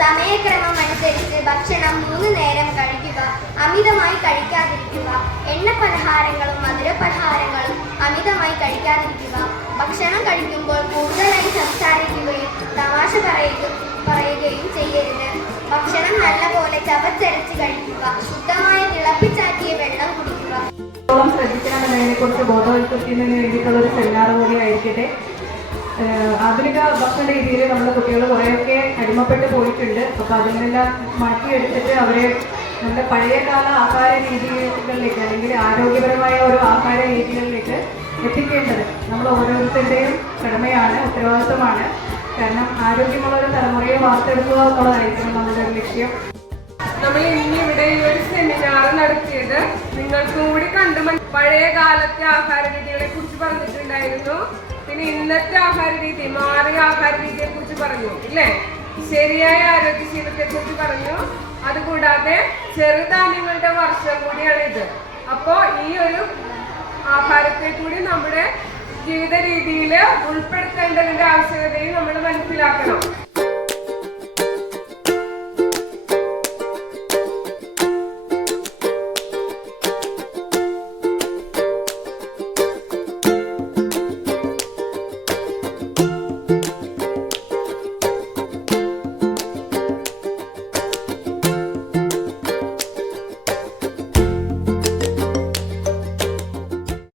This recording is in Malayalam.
സമയക്രമം അനുസരിച്ച് ഭക്ഷണം 3 നേരം കഴിക്കുക. അമിതമായി കഴിക്കാതിരിക്കുക. എണ്ണ പലഹാരങ്ങളും മധുരപലഹാരങ്ങളും അമിതമായി കഴിക്കാതിരിക്കുക. ഭക്ഷണം കഴിക്കുമ്പോൾ കൂടുതലായി സംസാരിക്കുകയും തമാശ പറയുകയും ചെയ്യരുത്. ഭക്ഷണം നല്ലപോലെ ചവച്ചരച്ച് കഴിക്കുക. ശുദ്ധമായ തിളപ്പിച്ചാറ്റിയ വെള്ളം കുടിക്കുക. ശ്രദ്ധിക്കണമെന്നതിനെ കുറിച്ച് ബോധവൽക്കരിക്കുന്നതിന് വേണ്ടിയിട്ടുള്ള ഒരു സെമിനാർ കൂടി ആയിരിക്കട്ടെ. ആധുനിക ഭക്ഷണ രീതിയിൽ നമ്മുടെ കുട്ടികൾ കുറേയൊക്കെ അടിമപ്പെട്ട് പോയിട്ടുണ്ട്. അപ്പോൾ അതിനെല്ലാം മാറ്റിയെടുത്തിട്ട് അവരെ നമ്മുടെ പഴയകാല ആഹാര രീതികളിലേക്ക് അല്ലെങ്കിൽ ആരോഗ്യപരമായ ഒരു ആഹാര രീതികളിലേക്ക് എത്തിക്കേണ്ടത് നമ്മൾ ഓരോരുത്തരുടെയും കടമയാണ്, ഉത്തരവാദിത്വമാണ്. കാരണം ആരോഗ്യമുള്ള ഒരു തലമുറയെ വാർത്തെടുക്കുക എന്നുള്ളതായിരിക്കണം നമ്മുടെ ഒരു ലക്ഷ്യം. നമ്മൾ ഇന്നിവിടെ ഈ ഒരു സെമിനാർ നടത്തിയത് നിങ്ങൾക്കും കൂടി കണ്ടു പഴയ കാലത്തെ ആഹാര രീതികളെ കുറിച്ച് പറഞ്ഞിട്ടുണ്ടായിരുന്നു. പിന്നെ ഇന്നത്തെ ആഹാര രീതി, മാറിയ ആഹാര രീതിയെ കുറിച്ച് പറഞ്ഞു ഇല്ലേ? ശരിയായ ആരോഗ്യശീലത്തെ കുറിച്ച് പറഞ്ഞു. അതുകൂടാതെ ചെറുധാന്യങ്ങളുടെ വർഷം കൂടിയാണ് ഇത്. അപ്പോ ഈ ഒരു ആഹാരത്തെ കൂടി നമ്മുടെ ജീവിത രീതിയിൽ ഉൾപ്പെടുത്തേണ്ടതിന്റെ ആവശ്യകതയും നമ്മൾ മനസ്സിലാക്കണം.